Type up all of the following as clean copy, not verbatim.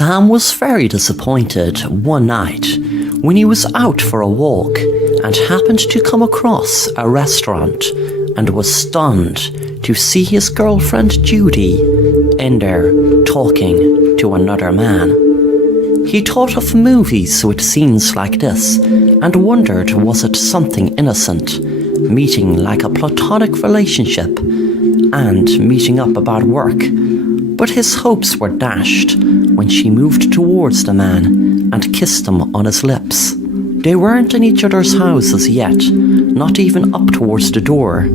Sam was very disappointed one night when he was out for a walk and happened to come across a restaurant and was stunned to see his girlfriend Judy in there talking to another man. He thought of movies with scenes like this and wondered, was it something innocent, meeting like a platonic relationship and meeting up about work? But his hopes were dashed when she moved towards the man and kissed him on his lips. They weren't in each other's houses yet, not even up towards the door.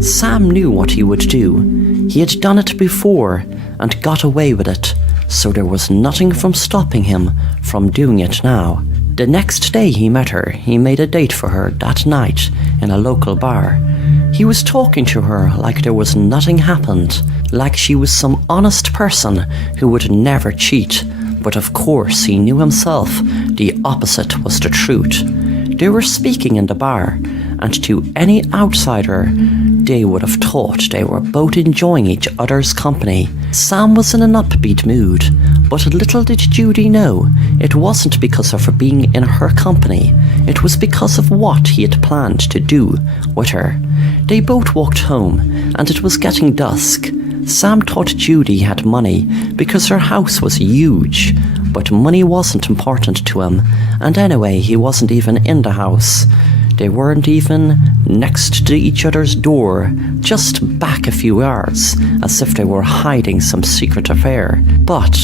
Sam knew what he would do. He had done it before and got away with it, so there was nothing from stopping him from doing it now. The next day he met her, he made a date for her that night in a local bar. He was talking to her like there was nothing happened, like she was some honest person who would never cheat. But of course he knew himself the opposite was the truth. They were speaking in the bar, and to any outsider, they would have thought they were both enjoying each other's company. Sam was in an upbeat mood, but little did Judy know it wasn't because of her being in her company. It was because of what he had planned to do with her. They both walked home, and it was getting dusk. Sam thought Judy had money because her house was huge, but money wasn't important to him, and anyway, he wasn't even in the house. They weren't even next to each other's door, just back a few yards, as if they were hiding some secret affair. But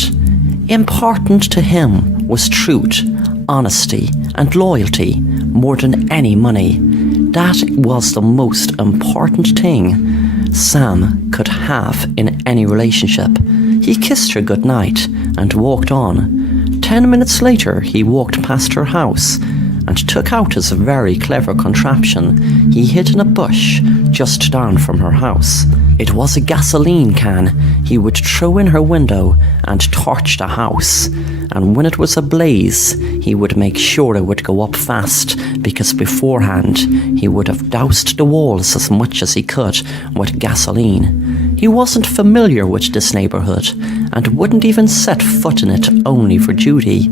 important to him was truth, honesty, and loyalty more than any money. That was the most important thing Sam could have in any relationship. He kissed her goodnight and walked on. 10 minutes later, he walked past her house and took out his very clever contraption he hid in a bush just down from her house. It was a gasoline can he would throw in her window and torch the house, and when it was ablaze, he would make sure it would go up fast, because beforehand he would have doused the walls as much as he could with gasoline. He wasn't familiar with this neighbourhood and wouldn't even set foot in it only for Judy.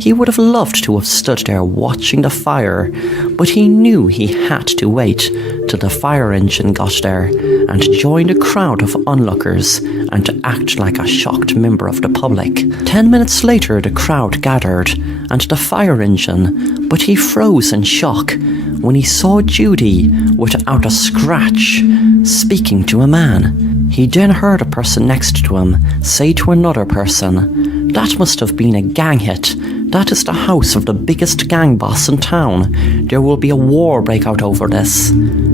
He would have loved to have stood there watching the fire, but he knew he had to wait till the fire engine got there and join a crowd of onlookers and act like a shocked member of the public. 10 minutes later, the crowd gathered and the fire engine, but he froze in shock when he saw Judy without a scratch speaking to a man. He then heard a person next to him say to another person, "That must have been a gang hit. That is the house of the biggest gang boss in town. There will be a war break out over this."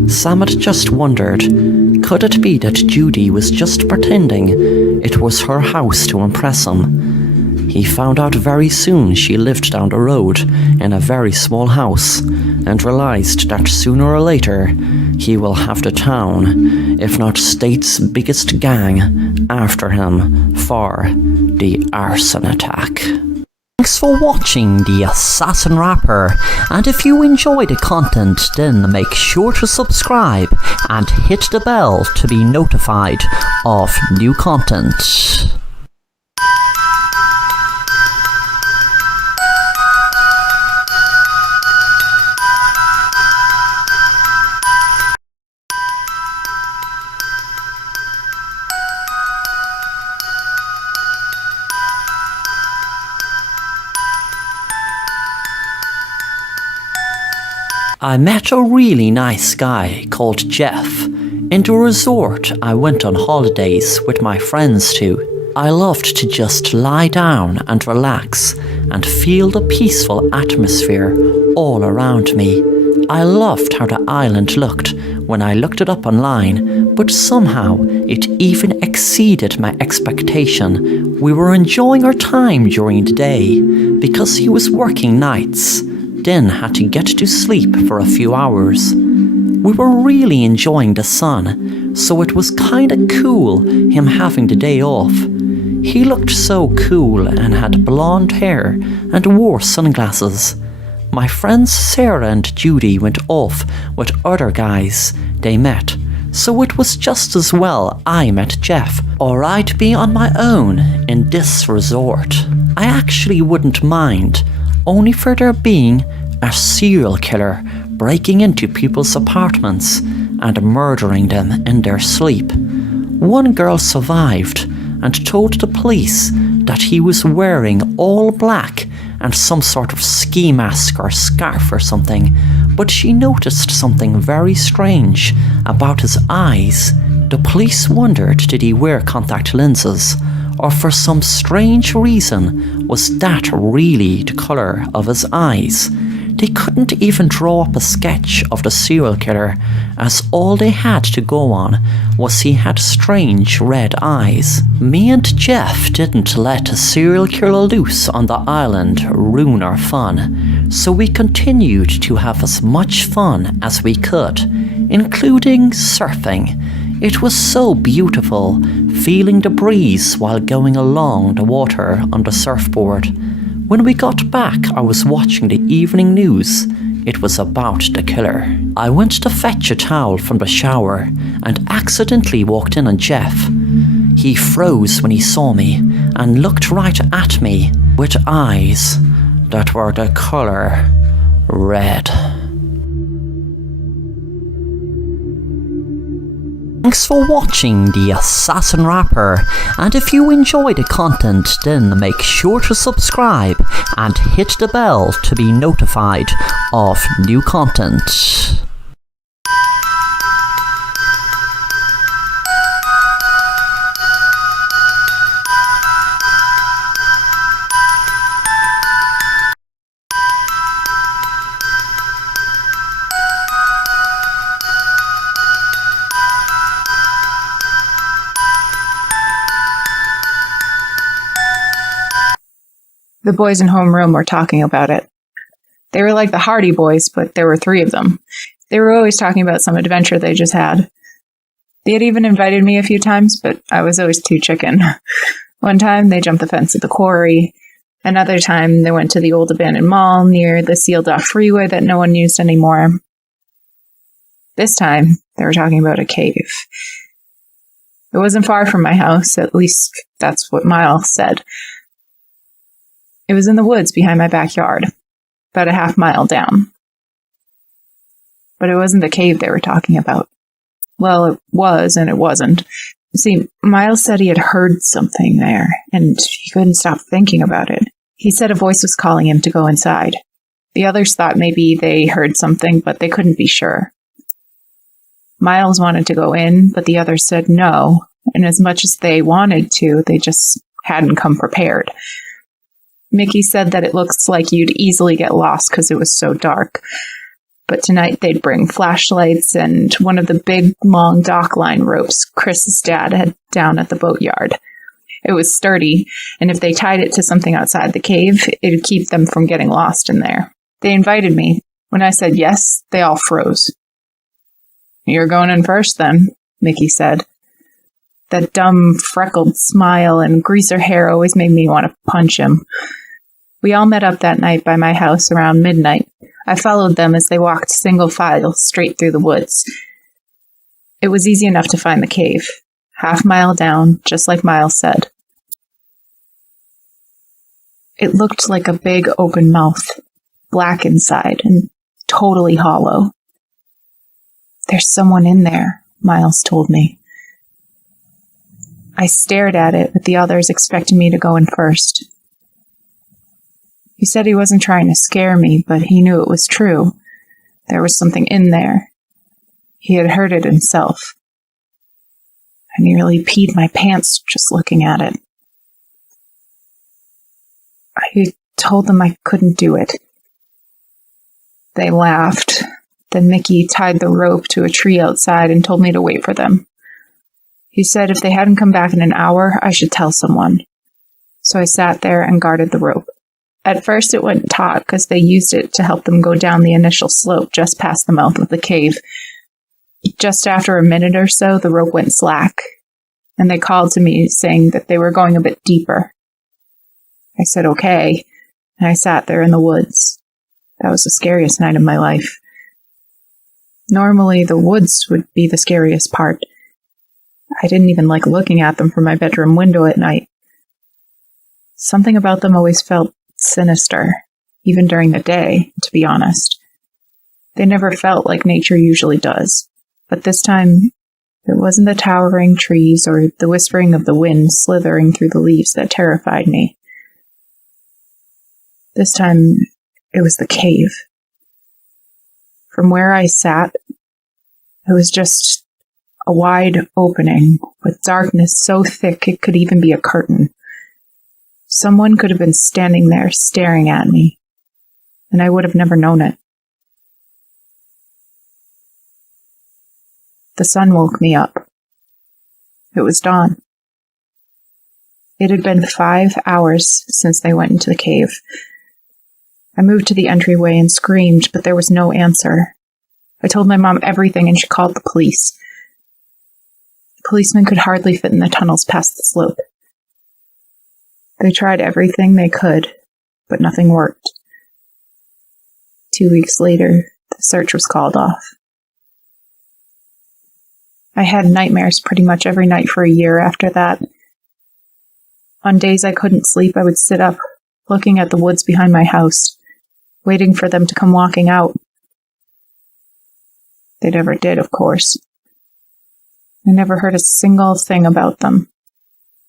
Sam had just wondered, could it be that Judy was just pretending it was her house to impress him? He found out very soon she lived down the road in a very small house, and realized that sooner or later he will have the town, if not state's biggest gang, after him for the arson attack. Thanks for watching The Assassin Rapper, and if you enjoy the content, then make sure to subscribe and hit the bell to be notified of new content. I met a really nice guy called Jeff in the resort I went on holidays with my friends to. I loved to just lie down and relax and feel the peaceful atmosphere all around me. I loved how the island looked when I looked it up online, but somehow it even exceeded my expectation. We were enjoying our time during the day because he was working nights, then had to get to sleep for a few hours. We were really enjoying the sun, so it was kinda cool him having the day off. He looked so cool and had blonde hair and wore sunglasses. My friends Sarah and Judy went off with other guys they met, so it was just as well I met Jeff, or I'd be on my own in this resort. I actually wouldn't mind, only for there being a serial killer breaking into people's apartments and murdering them in their sleep. One girl survived and told the police that he was wearing all black and some sort of ski mask or scarf or something, but she noticed something very strange about his eyes. The police wondered, did he wear contact lenses, or for some strange reason was that really the colour of his eyes? They couldn't even draw up a sketch of the serial killer, as all they had to go on was he had strange red eyes. Me and Jeff didn't let a serial killer loose on the island ruin our fun, so we continued to have as much fun as we could, including surfing. It was so beautiful, feeling the breeze while going along the water on the surfboard. When we got back, I was watching the evening news. It was about the killer. I went to fetch a towel from the shower and accidentally walked in on Jeff. He froze when he saw me and looked right at me with eyes that were the colour red. Thanks for watching The Assassin Rapper, and if you enjoy the content, then make sure to subscribe and hit the bell to be notified of new content. The boys in homeroom were talking about it. They were like the Hardy Boys, but there were 3 of them. They were always talking about some adventure they just had. They had even invited me a few times, but I was always too chicken. One time, they jumped the fence at the quarry. Another time, they went to the old abandoned mall near the sealed-off freeway that no one used anymore. This time, they were talking about a cave. It wasn't far from my house, at least that's what Miles said. It was in the woods behind my backyard, about a half-mile down. But it wasn't the cave they were talking about. Well, it was and it wasn't. See, Miles said he had heard something there, and he couldn't stop thinking about it. He said a voice was calling him to go inside. The others thought maybe they heard something, but they couldn't be sure. Miles wanted to go in, but the others said no, and as much as they wanted to, they just hadn't come prepared. Mickey said that it looks like you'd easily get lost because it was so dark. But tonight they'd bring flashlights and one of the big, long dock line ropes Chris's dad had down at the boatyard. It was sturdy, and if they tied it to something outside the cave, it'd keep them from getting lost in there. They invited me. When I said yes, they all froze. "You're going in first, then," Mickey said. That dumb, freckled smile and greaser hair always made me want to punch him. We all met up that night by my house around midnight. I followed them as they walked single file straight through the woods. It was easy enough to find the cave, half-mile down, just like Miles said. It looked like a big open mouth, black inside and totally hollow. "There's someone in there," Miles told me. I stared at it, with the others expecting me to go in first. He said he wasn't trying to scare me, but he knew it was true. There was something in there. He had heard it himself. I nearly peed my pants just looking at it. I told them I couldn't do it. They laughed. Then Mickey tied the rope to a tree outside and told me to wait for them. He said if they hadn't come back in an hour, I should tell someone. So I sat there and guarded the rope. At first it went taut because they used it to help them go down the initial slope just past the mouth of the cave. Just after a minute or so, the rope went slack, and they called to me saying that they were going a bit deeper. I said okay, and I sat there in the woods. That was the scariest night of my life. Normally, the woods would be the scariest part. I didn't even like looking at them from my bedroom window at night. Something about them always felt sinister, even during the day, to be honest. They never felt like nature usually does. But this time, it wasn't the towering trees or the whispering of the wind slithering through the leaves that terrified me. This time, it was the cave. From where I sat, it was just a wide opening with darkness so thick it could even be a curtain. Someone could have been standing there staring at me, and I would have never known it. The sun woke me up. It was dawn. It had been 5 hours since they went into the cave. I moved to the entryway and screamed, but there was no answer. I told my mom everything and she called the police. The policemen could hardly fit in the tunnels past the slope. They tried everything they could, but nothing worked. 2 weeks later, the search was called off. I had nightmares pretty much every night for a year after that. On days I couldn't sleep, I would sit up, looking at the woods behind my house, waiting for them to come walking out. They never did, of course. I never heard a single thing about them.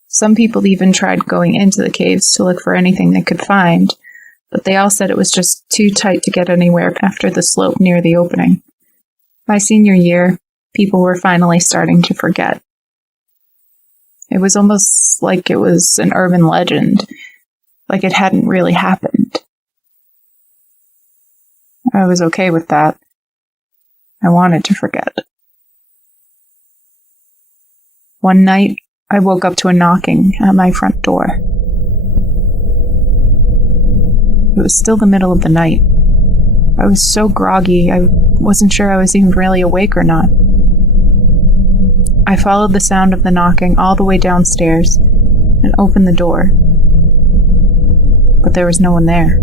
Some people even tried going into the caves to look for anything they could find, but they all said it was just too tight to get anywhere after the slope near the opening. My senior year, people were finally starting to forget. It was almost like it was an urban legend, like it hadn't really happened. I was okay with that. I wanted to forget. One night, I woke up to a knocking at my front door. It was still the middle of the night. I was so groggy, I wasn't sure I was even really awake or not. I followed the sound of the knocking all the way downstairs and opened the door. But there was no one there.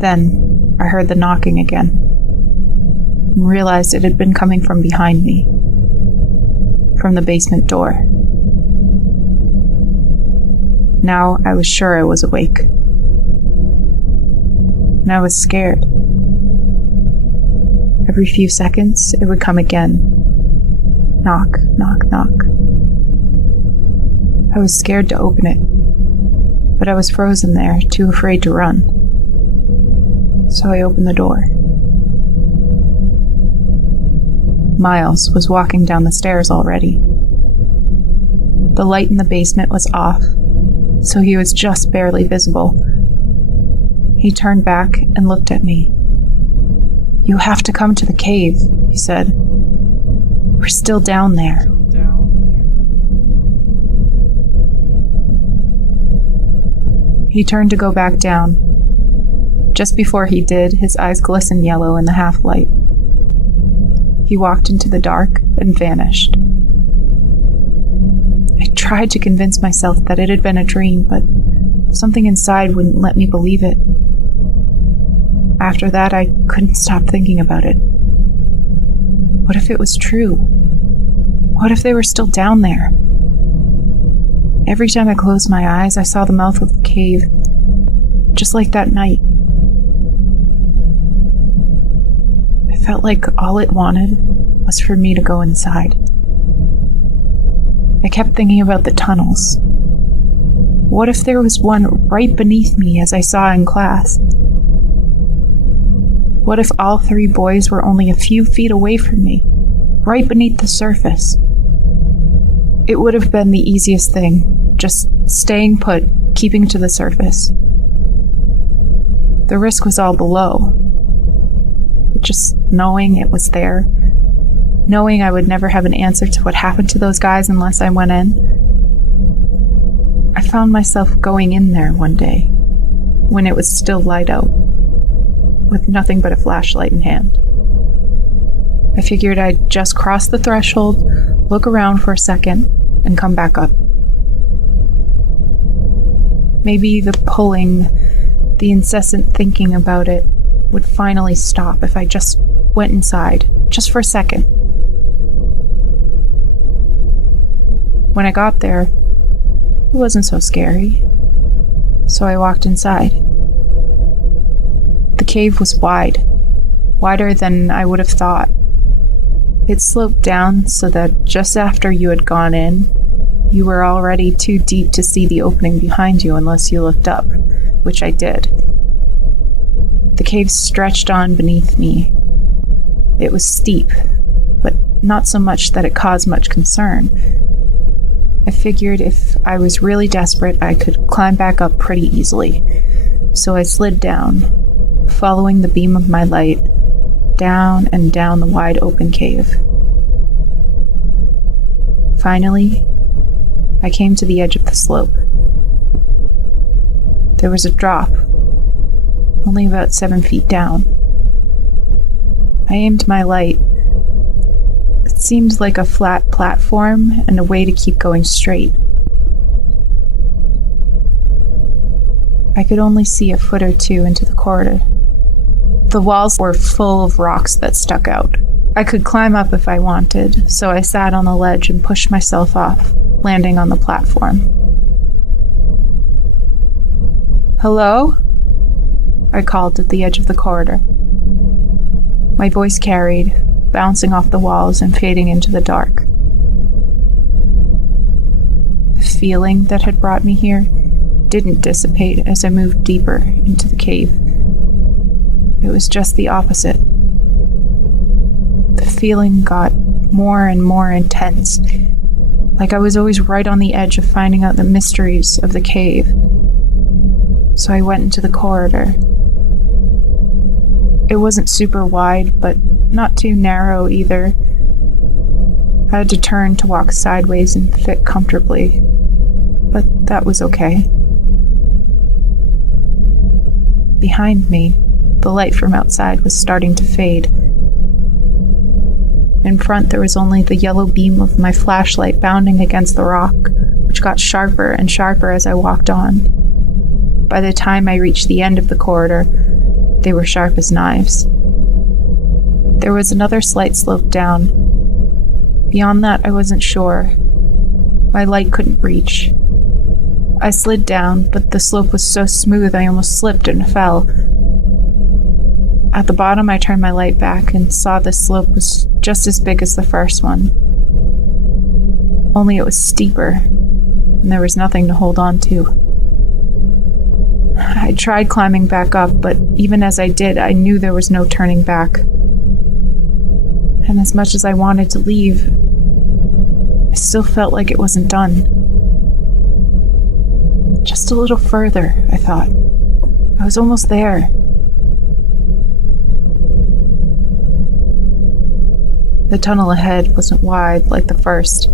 Then I heard the knocking again and realized it had been coming from behind me, from the basement door. Now I was sure I was awake. And I was scared. Every few seconds, it would come again. Knock, knock, knock. I was scared to open it, but I was frozen there, too afraid to run. So I opened the door. Miles was walking down the stairs already. The light in the basement was off, so he was just barely visible. He turned back and looked at me. "You have to come to the cave," he said. "We're still down there." He turned to go back down. Just before he did, his eyes glistened yellow in the half-light. He walked into the dark and vanished. I tried to convince myself that it had been a dream, but something inside wouldn't let me believe it. After that, I couldn't stop thinking about it. What if it was true? What if they were still down there? Every time I closed my eyes, I saw the mouth of the cave, just like that night. I felt like all it wanted was for me to go inside. I kept thinking about the tunnels. What if there was one right beneath me as I saw in class? What if all 3 boys were only a few feet away from me, right beneath the surface? It would have been the easiest thing, just staying put, keeping to the surface. The risk was all below. Just knowing it was there, knowing I would never have an answer to what happened to those guys unless I went in. I found myself going in there one day, when it was still light out, with nothing but a flashlight in hand. I figured I'd just cross the threshold, look around for a second, and come back up. Maybe the pulling, the incessant thinking about it, would finally stop if I just went inside, just for a second. When I got there, it wasn't so scary, so I walked inside. The cave was wide, wider than I would have thought. It sloped down so that just after you had gone in, you were already too deep to see the opening behind you unless you looked up, which I did. The cave stretched on beneath me. It was steep, but not so much that it caused much concern. I figured if I was really desperate, I could climb back up pretty easily. So I slid down, following the beam of my light, down and down the wide open cave. Finally, I came to the edge of the slope. There was a drop, only about 7 feet down. I aimed my light. It seemed like a flat platform and a way to keep going straight. I could only see a foot or two into the corridor. The walls were full of rocks that stuck out. I could climb up if I wanted, so I sat on the ledge and pushed myself off, landing on the platform. "Hello?" I called at the edge of the corridor. My voice carried, bouncing off the walls and fading into the dark. The feeling that had brought me here didn't dissipate as I moved deeper into the cave. It was just the opposite. The feeling got more and more intense, like I was always right on the edge of finding out the mysteries of the cave. So I went into the corridor. It wasn't super wide, but not too narrow either. I had to turn to walk sideways and fit comfortably, but that was okay. Behind me, the light from outside was starting to fade. In front, there was only the yellow beam of my flashlight bounding against the rock, which got sharper and sharper as I walked on. By the time I reached the end of the corridor, they were sharp as knives. There was another slight slope down. Beyond that, I wasn't sure. My light couldn't reach. I slid down, but the slope was so smooth I almost slipped and fell. At the bottom, I turned my light back and saw the slope was just as big as the first one. Only it was steeper, and there was nothing to hold on to. I tried climbing back up, but even as I did, I knew there was no turning back. And as much as I wanted to leave, I still felt like it wasn't done. Just a little further, I thought. I was almost there. The tunnel ahead wasn't wide like the first.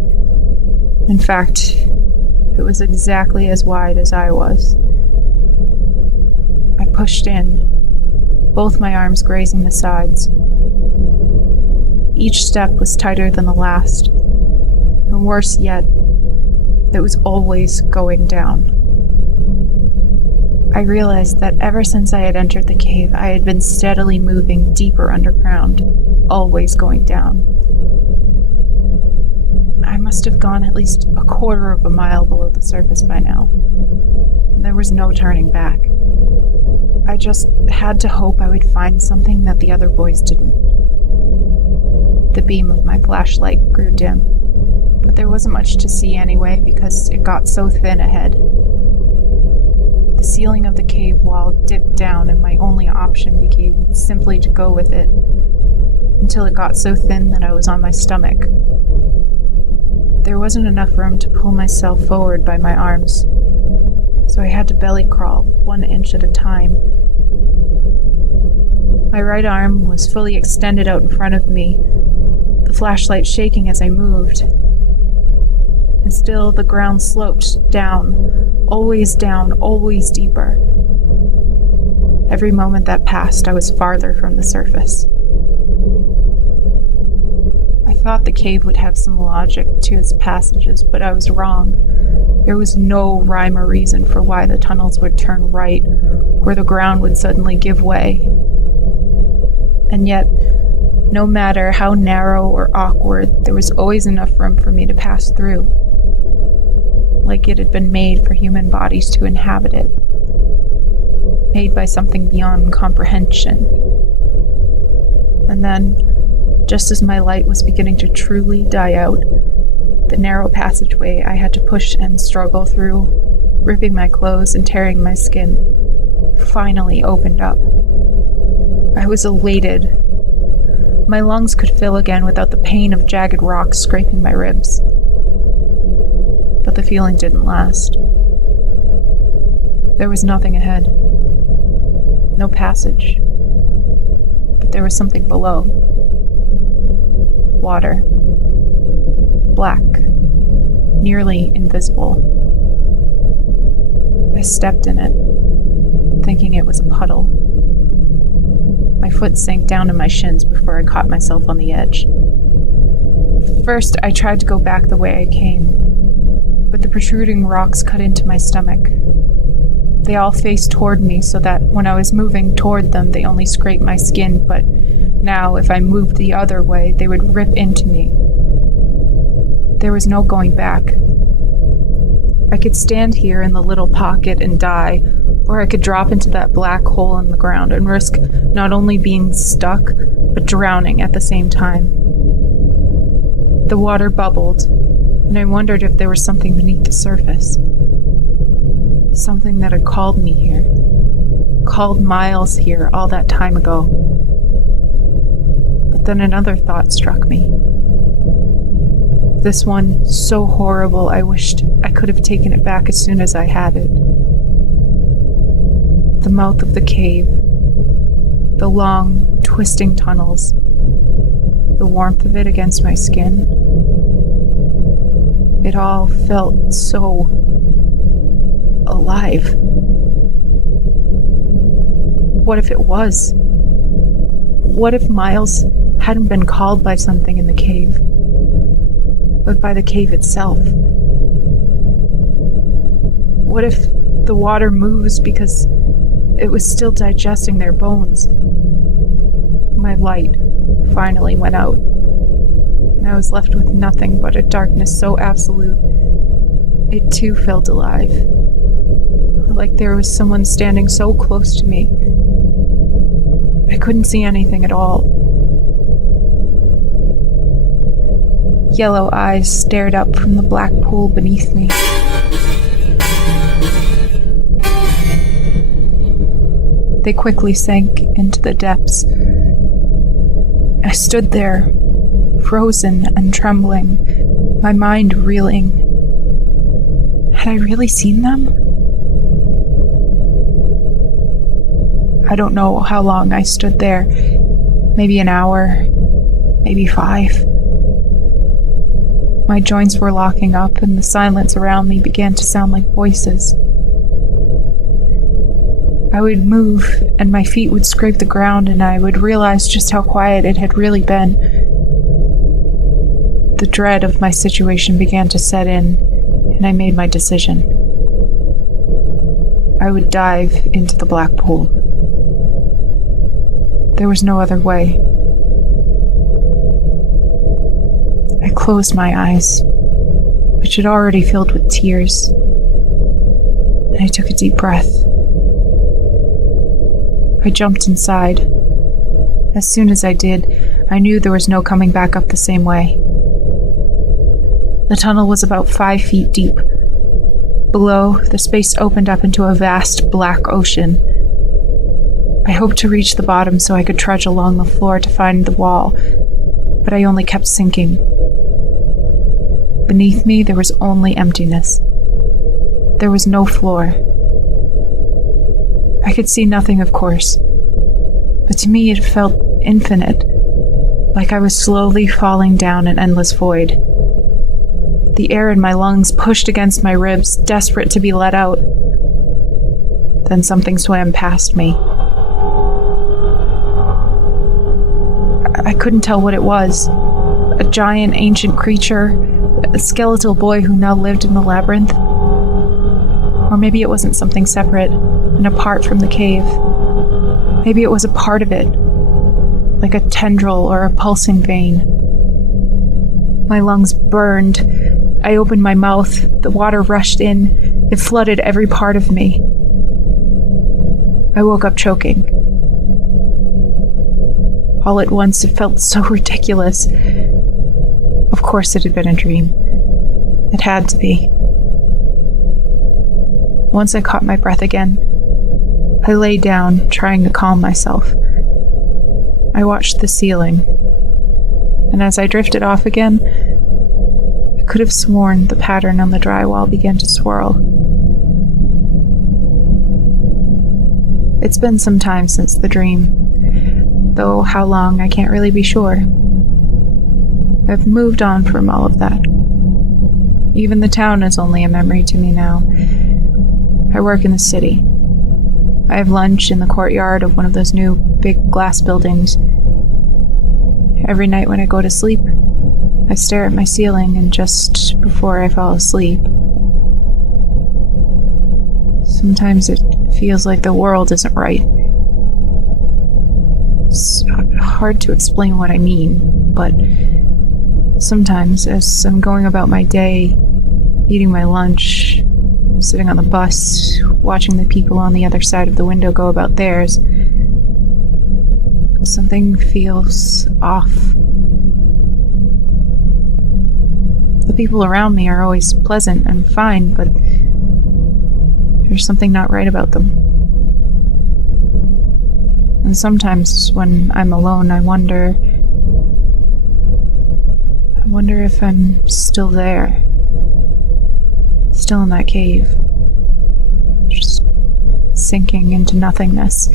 In fact, it was exactly as wide as I was. I pushed in, both my arms grazing the sides. Each step was tighter than the last, and worse yet, it was always going down. I realized that ever since I had entered the cave, I had been steadily moving deeper underground, always going down. I must have gone at least a quarter of a mile below the surface by now. There was no turning back. I just had to hope I would find something that the other boys didn't. The beam of my flashlight grew dim, but there wasn't much to see anyway because it got so thin ahead. The ceiling of the cave wall dipped down and my only option became simply to go with it, until it got so thin that I was on my stomach. There wasn't enough room to pull myself forward by my arms, so I had to belly crawl 1 inch at a time. My right arm was fully extended out in front of me, the flashlight shaking as I moved. And still the ground sloped down, always deeper. Every moment that passed, I was farther from the surface. I thought the cave would have some logic to its passages, but I was wrong. There was no rhyme or reason for why the tunnels would turn right, or the ground would suddenly give way. And yet, no matter how narrow or awkward, there was always enough room for me to pass through, like it had been made for human bodies to inhabit it, made by something beyond comprehension. And then, just as my light was beginning to truly die out, the narrow passageway I had to push and struggle through, ripping my clothes and tearing my skin, finally opened up. I was elated. My lungs could fill again without the pain of jagged rocks scraping my ribs. But the feeling didn't last. There was nothing ahead. No passage. But there was something below. Water. Black. Nearly invisible. I stepped in it, thinking it was a puddle. My foot sank down to my shins before I caught myself on the edge. First, I tried to go back the way I came, but the protruding rocks cut into my stomach. They all faced toward me so that when I was moving toward them, they only scraped my skin, but now, if I moved the other way, they would rip into me. There was no going back. I could stand here in the little pocket and die, or I could drop into that black hole in the ground and risk not only being stuck, but drowning at the same time. The water bubbled, and I wondered if there was something beneath the surface. Something that had called me here. Called Miles here all that time ago. But then another thought struck me. This one, so horrible, I wished I could have taken it back as soon as I had it. The mouth of the cave. The long, twisting tunnels. The warmth of it against my skin. It all felt so alive. What if it was? What if Miles hadn't been called by something in the cave, but by the cave itself? What if the water moves because it was still digesting their bones? My light finally went out, and I was left with nothing but a darkness so absolute, it too felt alive. Like there was someone standing so close to me. I couldn't see anything at all. Yellow eyes stared up from the black pool beneath me. They quickly sank into the depths. I stood there, frozen and trembling, my mind reeling. Had I really seen them? I don't know how long I stood there. Maybe an hour, maybe 5. My joints were locking up, and the silence around me began to sound like voices. I would move, and my feet would scrape the ground, and I would realize just how quiet it had really been. The dread of my situation began to set in, and I made my decision. I would dive into the black pool. There was no other way. I closed my eyes, which had already filled with tears, and I took a deep breath. I jumped inside. As soon as I did, I knew there was no coming back up the same way. The tunnel was about 5 feet deep. Below, the space opened up into a vast black ocean. I hoped to reach the bottom so I could trudge along the floor to find the wall, but I only kept sinking. Beneath me, there was only emptiness. There was no floor. I could see nothing, of course, but to me it felt infinite, like I was slowly falling down an endless void. The air in my lungs pushed against my ribs, desperate to be let out. Then something swam past me. I couldn't tell what it was. A giant, ancient creature, a skeletal boy who now lived in the labyrinth. Or maybe it wasn't something separate and apart from the cave. Maybe it was a part of it. like a tendril or a pulsing vein. My lungs burned. I opened my mouth. The water rushed in. It flooded every part of me. I woke up choking. All at once, it felt so ridiculous. Of course it had been a dream. It had to be. Once I caught my breath again, I lay down, trying to calm myself. I watched the ceiling, and as I drifted off again, I could have sworn the pattern on the drywall began to swirl. It's been some time since the dream, though how long I can't really be sure. I've moved on from all of that. Even the town is only a memory to me now. I work in the city. I have lunch in the courtyard of one of those new big glass buildings. Every night when I go to sleep, I stare at my ceiling, and just before I fall asleep, sometimes it feels like the world isn't right. It's hard to explain what I mean, but sometimes as I'm going about my day, eating my lunch, sitting on the bus, watching the people on the other side of the window go about theirs, something feels off. The people around me are always pleasant and fine, but there's something not right about them. And sometimes when I'm alone, I wonder if I'm still there. Still in that cave. Just sinking into nothingness.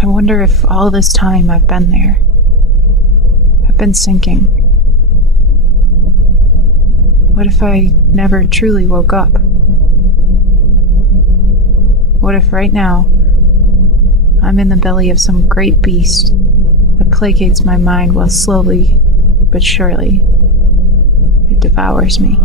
I wonder if all this time I've been there. I've been sinking. What if I never truly woke up? What if right now I'm in the belly of some great beast that placates my mind while slowly but surely it devours me?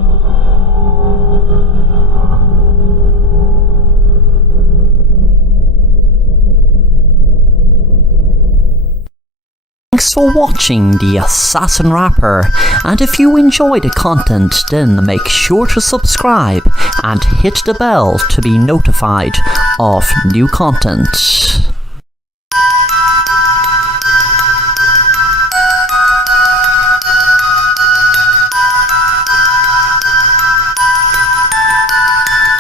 Thanks for watching The Assassin Rapper, and if you enjoy the content, then make sure to subscribe and hit the bell to be notified of new content.